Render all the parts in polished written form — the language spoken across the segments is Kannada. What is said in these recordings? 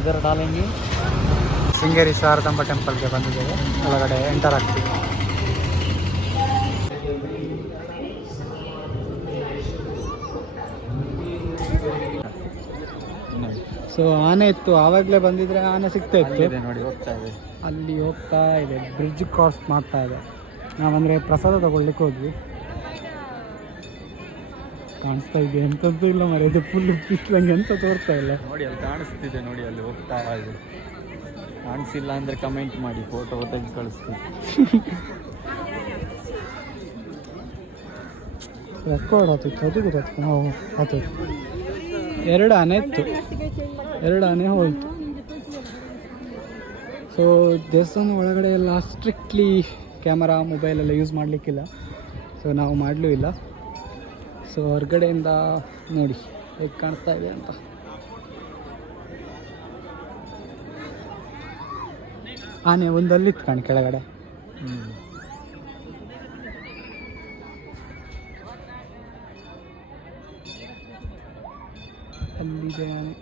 ಇದರ ಡಾಲೆಂಗಿ ಶೃಂಗೇರಿ ಶಾರದಾಂಬ ಟೆಂಪಲ್ಗೆ ಬಂದಿದ್ದೇವೆ. ಒಳಗಡೆ ಎಂಟರ್ ಆಗ್ತೀವಿ. ಸೊ ಆನೆ ಇತ್ತು, ಆವಾಗಲೇ ಬಂದಿದ್ರೆ ಆನೆ ಸಿಗ್ತಾ ಇತ್ತು. ನೋಡಿ ಹೋಗ್ತಾ ಇದೆ, ಅಲ್ಲಿ ಹೋಗ್ತಾ ಇದೆ, ಬ್ರಿಡ್ಜ್ ಕ್ರಾಸ್ ಮಾಡ್ತಾ ಇದೆ. ನಾವಂದರೆ ಪ್ರಸಾದ ತಗೊಳ್ಲಿಕ್ಕೆ ಹೋದ್ವಿ. ಕಾಣಿಸ್ತಾ ಇದೆ ಎಂಥದ್ದು ಇಲ್ಲ ಮರೆ, ಇದು ಫುಲ್ ಬಿಸಿಲಂಗೆ ಎಂತ ತೋರ್ತಾ ಇಲ್ಲ. ನೋಡಿ ಅಲ್ಲಿ ಕಾಣಿಸ್ತಿದೆ, ನೋಡಿ ಅಲ್ಲಿ ಹೋಗ್ತಾ ಇದೆ. ಕಾಣಿಸಿಲ್ಲ ಅಂದರೆ ಕಮೆಂಟ್ ಮಾಡಿ, ಫೋಟೋ ತೆಗೆದು ಕಳಿಸ್ತೀವಿ. ರೆಕಾರ್ಡ್ ಆಗ್ತಿತ್ತು, ಅದು ಗೊತ್ತಾಗ್ತದೆ. ನಾವು ಆಯ್ತು, 2 ಆನೆ ಇತ್ತು, 2 ಆನೆ ಹೋಯಿತು. ಸೊ ದೇವಸ್ಥಾನ ಒಳಗಡೆ ಎಲ್ಲ ಸ್ಟ್ರಿಕ್ಟ್ಲಿ ಕ್ಯಾಮರಾ ಮೊಬೈಲೆಲ್ಲ ಯೂಸ್ ಮಾಡಲಿಕ್ಕಿಲ್ಲ. ಸೊ ನಾವು ಮಾಡಲೂ ಇಲ್ಲ. ಸೊ ಹೊರಗಡೆಯಿಂದ ನೋಡಿ ಹೇಗೆ ಕಾಣಿಸ್ತಾ ಇದೆ ಅಂತ. ಆನೆ ಒಂದಲ್ಲಿತ್ತು ಕಾಣಿ ಕೆಳಗಡೆ. ಅಲ್ಲಿದೆ ಆನೆ.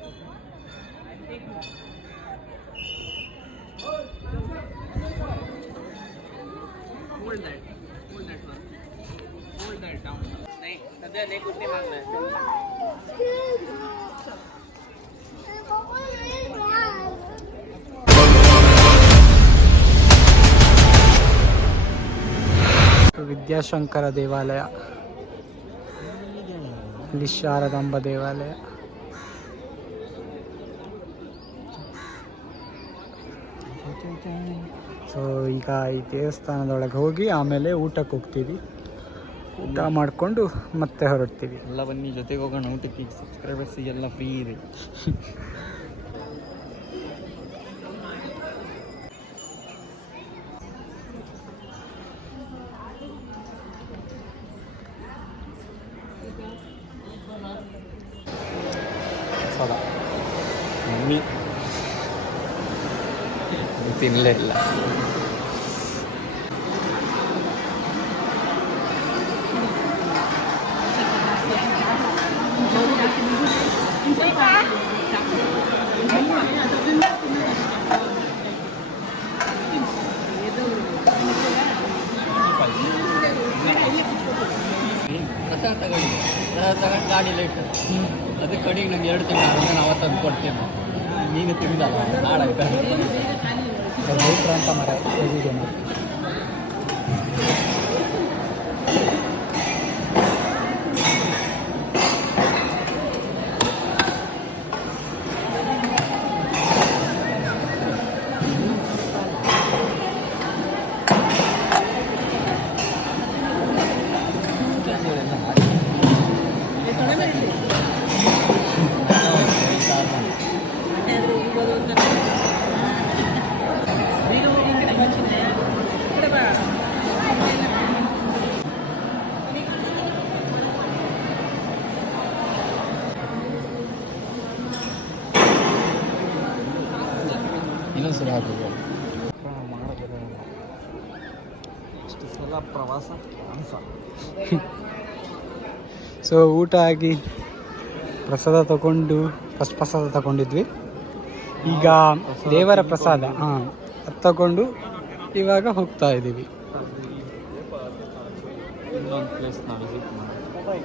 ವಿದ್ಯಾಶಂಕರ ದೇವಾಲಯ, ಇಲ್ಲಿ ಶಾರದಾಂಬ ದೇವಾಲಯ. ಸೊ ಈಗ ಈ ದೇವಸ್ಥಾನದೊಳಗೆ ಹೋಗಿ ಆಮೇಲೆ ಊಟಕ್ಕೆ ಹೋಗ್ತೀವಿ. ಊಟ ಮಾಡಿಕೊಂಡು ಮತ್ತೆ ಹೊರಡ್ತೀವಿ. ಎಲ್ಲ ಬನ್ನಿ ಜೊತೆಗೆ ಹೋಗೋಣ ಊಟಕ್ಕೆ. ಸಬ್ಸ್ಕ್ರೈಬರ್ಸಿಗೆಲ್ಲ ಫ್ರೀ ಇದೆ. ಮಮ್ಮಿ ತಿನ್ನಲೇ ಇಲ್ಲ. ತಗೊಂಡು ಗಾಡಿಯಲ್ಲಿ ಇಟ್ಟು ಅದಕ್ಕೆ ಕಡೆಗೆ ನಂಗೆ 2 ತಿಂಗಳು ನಾನು ಅವತ್ತು ತಂದು ಕೊಡ್ತೇನೆ. ನೀನು ತಿಂದಲ್ಲ ನಾಡಾಯ್ತು ಅಂತ ಮರ ಹೇಗಿದೆ. ಇನ್ನೊಂದ್ಸರಿ ಹಾಕಿದೆ ಮಾಡೋದಿಲ್ಲ. ಇಷ್ಟು ಸಲ ಪ್ರವಾಸ ಅನ್ಸ. ಸೊ ಊಟ ಆಗಿ ಪ್ರಸಾದ ತಗೊಂಡು ಫಸ್ಟ್ ಪ್ರಸಾದ ತಗೊಂಡಿದ್ವಿ. ಈಗ ದೇವರ ಪ್ರಸಾದ ಅದು ತಗೊಂಡು ಇವಾಗ ಹೋಗ್ತಾ ಇದ್ದೀವಿ. ಇನ್ನೊಂದು ಪ್ಲೇಸ್ ನಾವು ವಿಸಿಟ್ ಮಾಡಿ.